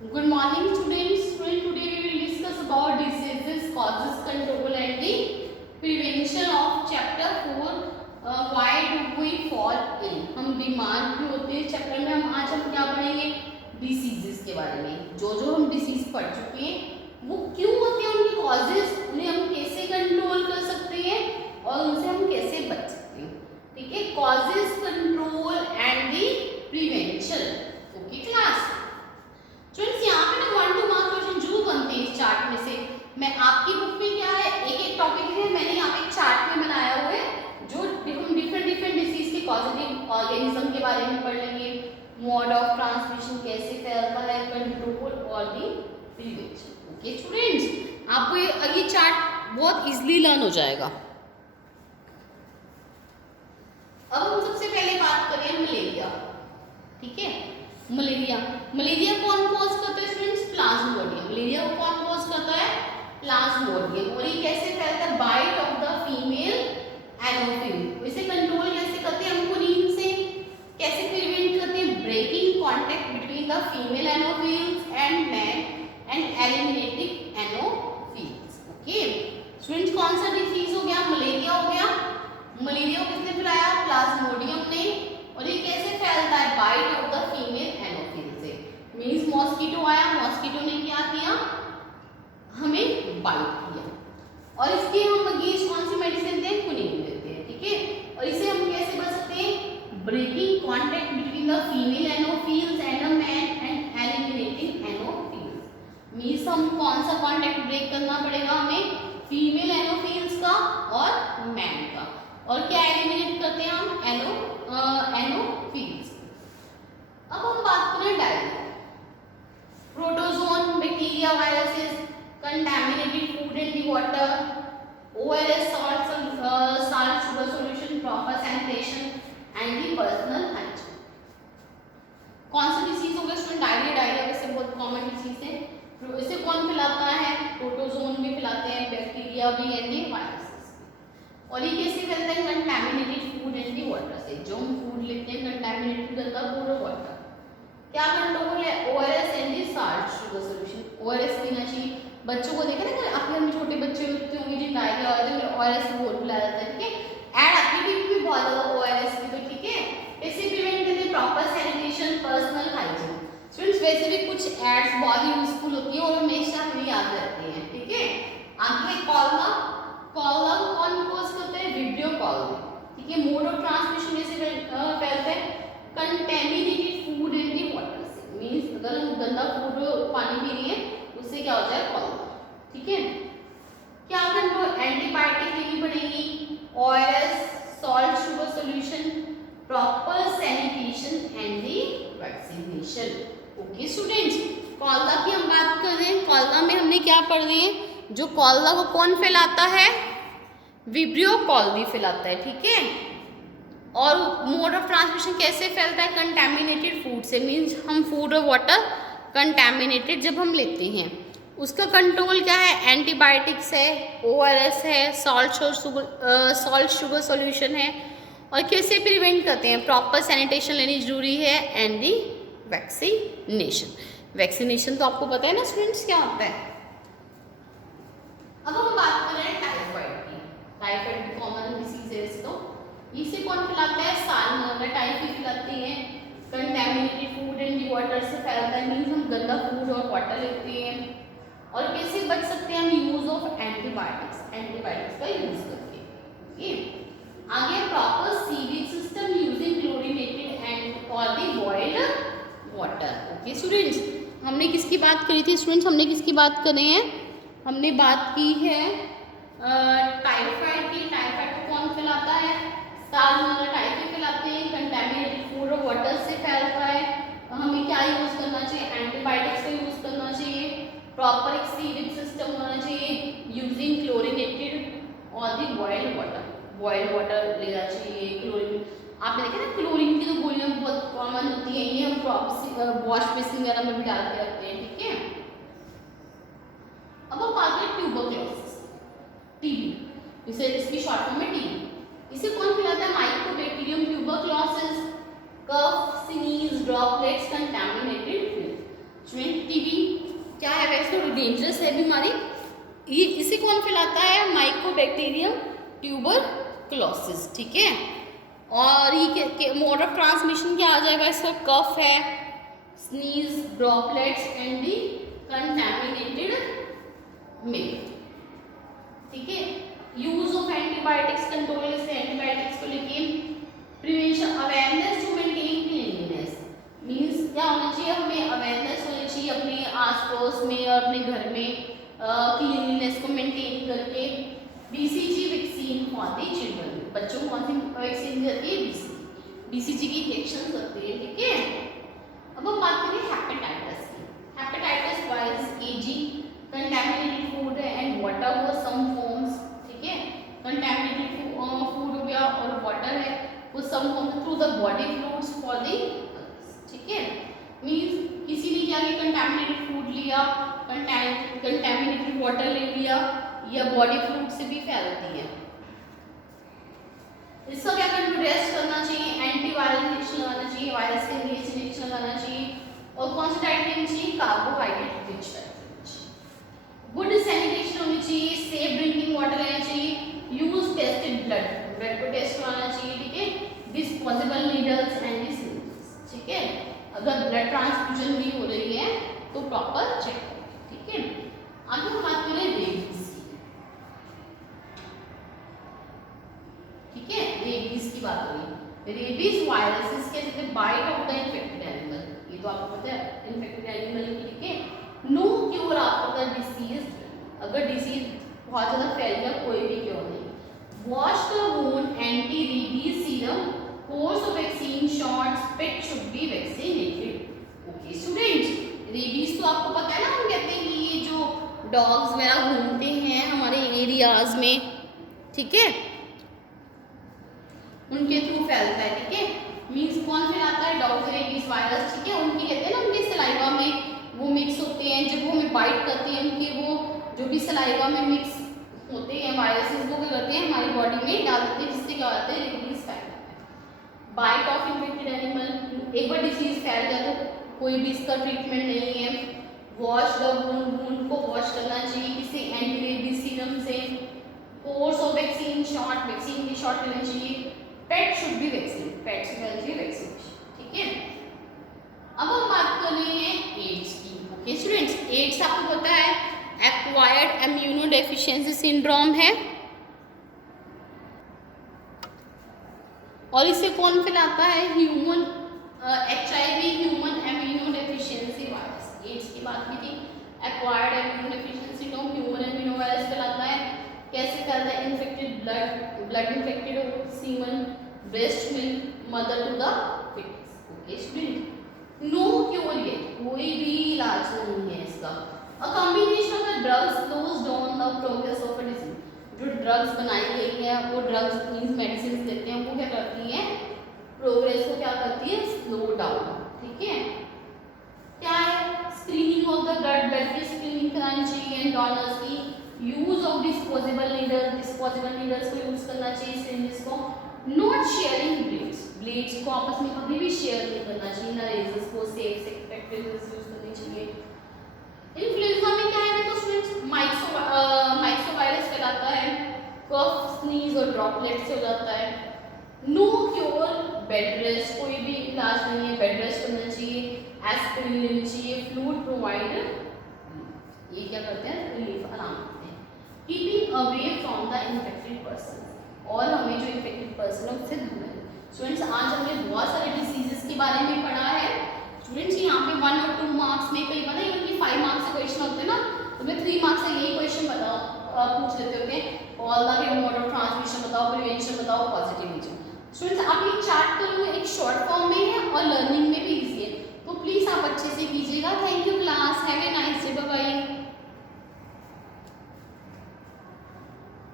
Good morning students. Today we will discuss about diseases, causes, control and the prevention of chapter 4. Why do we fall ill? हम बीमार क्यों होते हैं chapter में हम क्या पढ़ेंगे? डिसीजेस के बारे में. जो हम डिसीज पढ़ चुके हैं वो क्यों होते हैं, उनके कॉजेज, उन्हें हम कैसे कंट्रोल कर सकते हैं और उनसे हम कैसे बच सकते हैं. ठीक है, causes, control and the prevention. Okay class. Students यहाँ पे ना 1 2 मार्क क्वेश्चन जरूर बनते हैं इस चार्ट में से. मैं आपकी बुक में क्या है, एक एक टॉपिक है, मैंने यहाँ पे एक चार्ट में बनाया हुआ है जो हम डिफरेंट डिसीज के कॉजेटिव ऑर्गेनिज्म के बारे में पढ़ लेंगे. मोड ऑफ ट्रांसमिशन कैसे फैलता है, कंट्रोल और दी प्रिवेंशन. ओके स्टूडेंट्स, आपको ये चार्ट बहुत इजीली लर्न हो जाएगा. अब हम सबसे पहले बात करें मलेरिया. ठीक है, मलेरिया कौन कॉज करता है स्टूडेंट्स? प्लाज्मोडियम. मलेरिया को कौन कॉज करता है? प्लाज्मोडियम. और ये कैसे फैलता है? Bite of the female anopheles. इसे कंट्रोल कैसे करते हैं? एम्फोनिन से. कैसे प्रिवेंट करते हैं? Breaking contact between the female anopheles and man and eliminating anopheles. Okay students, कौन सा डिसीज हो गया? मलेरिया हो गया. मलेरिया को किसने फैलाया? प्लाज्मोडियम ने. और ये कैसे फैलता है? बाइट ऑफ द फीमेल एनोफिल से. मीन्स मॉस्किटो आया, मॉस्किटो ने क्या किया? हमें बाइट किया. और इसके हम अगेंस्ट कौन सी मेडिसिन देते हैं? क्विनिन देते हैं. ठीक है, और इसे हम कैसे बच सकते हैं? Breaking contact between the female anopheles and a man and eliminating anopheles. Means हम कौन सा कॉन्टेक्ट ब्रेक करना पड़ेगा हमें? फीमेल एनोफिल्स का और मैन का. और क्या एलिमिनेट करते हैं हम? एनोफिल्स. अब हम बात करें diarrhoea. Protozoan, bacteria, viruses, contaminated food in the water, ORS, salt sugar solution, proper sanitation and the personal hygiene. कौन सा डिसीज हो गया स्टूडेंट? डायरिया वैसे बहुत कॉमन डिसीज है. इसे कौन फैलाता है? प्रोटोजोन भी फैलाते हैं, बैक्टीरिया भी एंड दी वायरसेस. और ये कैसे फैलता है? Contaminated food and the water से. जो हम फूड लेते हैं कंटामिनेटेड करता है पूरा वाटर. क्या कंट्रोल है? ORS and the salt sugar solution. ORS पीना चाहिए. बच्चों को देखे ना, आपके हम छोटे बच्चे होते होंगे जिन डायरिया होता है, ORS बहुत पिलाया जाता है. ठीक है, एड आती भी बहुत ज़्यादा ORS की. तो ठीक है, कैसे प्रिवेंट करते हैं? Proper sanitation, personal hygiene. Students वैसे भी कुछ एड्स बहुत ही यूजफुल होती हैं और हमेशा हमें याद रहती हैं. ठीक है, आगे कॉलरा कौन कॉज करता है? Vibrio cholera. ठीक है, मोड ऑफ ट्रांसमिशन कैसे फैलता है? Contaminated food in the water से. मीन्स अगर हम गंदा फूड पानी पी रही है उससे क्या होता है? कॉलरा. ठीक है, क्या कंट्रोल? एंटीबायोटिक लेनी पड़ेगी, ORS, salt sugar solution, proper sanitation and the vaccination. Okay students, cholera की हम बात कर रहे हैं. कॉलरा में हमने क्या पढ़ रहे हैं? जो कॉलरा को कौन फैलाता है? विब्रियो कॉलरी फैलाता है. ठीक है, और मोड ऑफ ट्रांसमिशन कैसे फैलता है? कंटैमिनेटेड फूड से. मीन्स हम फूड और वाटर कंटैमिनेटेड जब हम लेते हैं. उसका कंट्रोल क्या है? एंटीबायोटिक्स है, ORS है, सॉल्ट शुगर सॉल्यूशन है. और कैसे प्रिवेंट करते हैं? प्रॉपर सैनिटेशन लेनी जरूरी है एंड दी वैक्सीनेशन. वैक्सीनेशन तो आपको पता है ना स्टूडेंट्स क्या होता है. अब हम बात कर रहे हैं टाइफाइड की. टाइफाइड भी कॉमन डिसीज है. इसको इसे कौन फैलाता है? साल्मोनेला टाइफी फैलाती है. Contaminated food and the water से फैलता है. मीन्स हम गंदा फूड और वाटर लेते हैं. और कैसे बच सकते हैं हम? यूज ऑफ एंटीबायोटिक्स का यूज करके. ओके, आगे proper sewage system using chlorinated and और दी बॉइल्ड वाटर. ओके स्टूडेंट्स, हमने किसकी बात करी थी स्टूडेंट्स? हमने किसकी बात कर रहे हैं? हमने बात की है टाइफाइड की. टाइफाइड को कौन फैलाता है? साल्मोनेला टाइफी फैलाते हैं. कंटैमिनेटेड फूड और वाटर से फैलता है. हमें क्या यूज करना चाहिए? एंटीबायोटिक्स का यूज करना चाहिए. प्रॉपर एक सीवेज सिस्टम होना चाहिए यूजिंग क्लोरीनेटेड और दी बॉइल्ड वाटर लेना चाहिए. क्लोरीन आपने देखा ना, क्लोरीन की तो गोलियां बहुत कॉमन होती हैं. ये हम वॉश बेसिन वगैरह में भी डाल के रखते हैं. ठीक है, अब हम बात करें ट्यूबरक्लोसिस, टीबी. इसे इसकी शॉर्ट फॉर्म में टीबी. इसे कौन फैलाता है? Mycobacterium tuberculosis. Cough, sneeze, droplets, contaminated food. Student TB क्या है, वैसे तो डेंजरस है बीमारी। ये इसे कौन फैलाता है, माइकोबैक्टीरियम ट्यूबरकुलोसिस, ठीक है। और ये मोड ऑफ ट्रांसमिशन क्या आ जाएगा इसका, कफ है, sneeze, droplets and the contaminated milk, ठीक है। यूज ऑफ एंटीबायोटिक्स कंट्रोल, से एंटीबायोटिक्स को लेके prevention, awareness to maintain cleanliness, means क्या होना चाहिए, हमें अवेयरनेस होनी चाहिए अपने आसपास में और अपने घर में क्लीनलीनेस को मेंटेन करके। BCG vaccine for the children, बच्चों को कौन सी वैक्सीन दी जाती है, बीसीजी की इंजेक्शन होती है, ठीक है। अब हम बात करें हेपेटाइटिस की। हेपेटाइटिस वायरस एजी कंटैमिनेटेड फूड एंड वाटर वो सम फॉर्म्स, ठीक है। कंटैमिनेटेड फूड हो गया और वाटर है वो some forms through the body fluids for the, ठीक है। मींस किसी ने क्या किया, कंटैमिनेटेड फूड लिया, कंटैमिनेटेड वाटर ले लिया, या बॉडी फ्लूइड से भी फैलती है। इसका क्या करना, रेस्ट करना चाहिए, एंटीवायरल इंजेक्शन लगाना चाहिए, वायरस के लिए इंजेक्शन लगाना चाहिए, और कौन सी डाइट लेनी चाहिए, carbohydrate rich diet. Good sanitation होनी चाहिए, सेफ ड्रिंकिंग वाटर लेना चाहिए, यूज टेस्टेड ब्लड, ब्लड को टेस्ट कराना चाहिए, ठीक है। डिस्पोजेबल नीडल्स एंड सिरिंजेस, ठीक है। अगर ब्लड ट्रांसफ्यूजन भी हो रही है तो प्रॉपर चेक करें, ठीक है। आगे हम बात करें रेबीज की, ठीक है। रेबीज की बात करें, रेबीज वायरस के जैसे bite of the infected animal, ये तो आपको पता है इन्फेक्टेड एनिमल की, ठीक है। No cure after the disease, अगर डिसीज बहुत ज़्यादा फैल गया कोई भी क्योर नहीं। Wash the wound, anti rabies serum, course of vaccine shots, pet should be vaccinated. Okay students, rabies तो आपको पता है ना, हम कहते हैं कि ये जो डॉग्स वगैरह घूमते हैं हमारे एरियाज में, ठीक है, उनके थ्रू फैलता है, ठीक है। मींस कौन फैलाता है, डॉग्स रेबीज वायरस, ठीक है। उनकी कहते हैं ना, उनके सलाइवा में वो मिक्स होते हैं, जब वो हमें बाइट करते हैं, उनके वो जो भी सलाइवा में मिक्स होते हैं वायरसेस, वो क्या करते हैं हमारी बॉडी में डाल देते हैं, जिससे क्या होता है, रेबीज फैलता है। बाइट ऑफ इन्फेक्टेड एनिमल, एक बार डिसीज फैल गया तो कोई भी इसका ट्रीटमेंट नहीं है। वॉश द वुंड, वुंड को वॉश करना चाहिए किसी एंटी रेबीज सीरम से। Course of vaccine shot, vaccine की शॉट लेनी चाहिए। पेट शुड बी वैक्सीन, पेट से लेनी चाहिए वैक्सीनेशन, ठीक है। अब हम बात कर रहे हैं एड्स की। ओके स्टूडेंट्स, एड्स आपको पता है एक्वायर्ड इम्यूनोडेफिशिएंसी सिंड्रोम है, और इसे कौन फैलाता है, human HIV human immunodeficiency virus. AIDS की बात की थी, acquired immunodeficiency syndrome human immuno virus फैलाता है। कैसे फैलता है, इन्फेक्टेड ब्लड, ब्लड इन्फेक्टेड हो, semen, breast milk, mother to the foetus. Okay student, no cure yet, कोई भी इलाज नहीं है इसका। A combination of the drugs slows down the progress of a disease, जो ड्रग्स बनाई गई है वो ड्रग्स मींस मेडिसिन देते हैं, वो क्या करती हैं, प्रोग्रेस को क्या करती है, स्लो डाउन, ठीक है। क्या है, screening of the blood, blood की स्क्रीनिंग करानी चाहिए, एंड डोनर्स की। Use of disposable needle, disposable needles को यूज करना चाहिए, सिरिंजेस को। नॉट शेयरिंग ब्लेड्स, ब्लेड्स को आपस में कभी भी शेयर नहीं करना चाहिए, ना रेजर्स को, सेफ से प्रैक्टिस यूज करनी चाहिए। इन्फ्लुएंजा में क्या है, तो स्टूडेंट्स माइक्रो वायरस फैलाता है, कफ, स्नीज और ड्रॉपलेट से हो जाता है। नो क्योर, बेड रेस्ट, कोई भी इलाज नहीं है, बेड रेस्ट करना चाहिए, एस्पिरिन लेनी चाहिए, फ्लूइड प्रोवाइड, ये क्या करते हैं, रिलीफ, आराम करते हैं। Keeping away from the infected person, और हमें जो इन्फेक्टेड पर्सन है उससे दूर है। स्टूडेंट्स, आज हमने बहुत सारे डिसीजेस के बारे में पढ़ा है। स्टूडेंट्स, यहाँ पे 1 और 2 मार्क्स में, कई बार ना इनकी 5 मार्क्स से क्वेश्चन होते हैं ना, तो मैं 3 मार्क्स से यही क्वेश्चन पूछ लेते होते हैं, all the mode of transmission बताओ, प्रिवेंशन बताओ, पॉजिटिव रीजन। स्टूडेंट्स, आप ये चार्ट करो, एक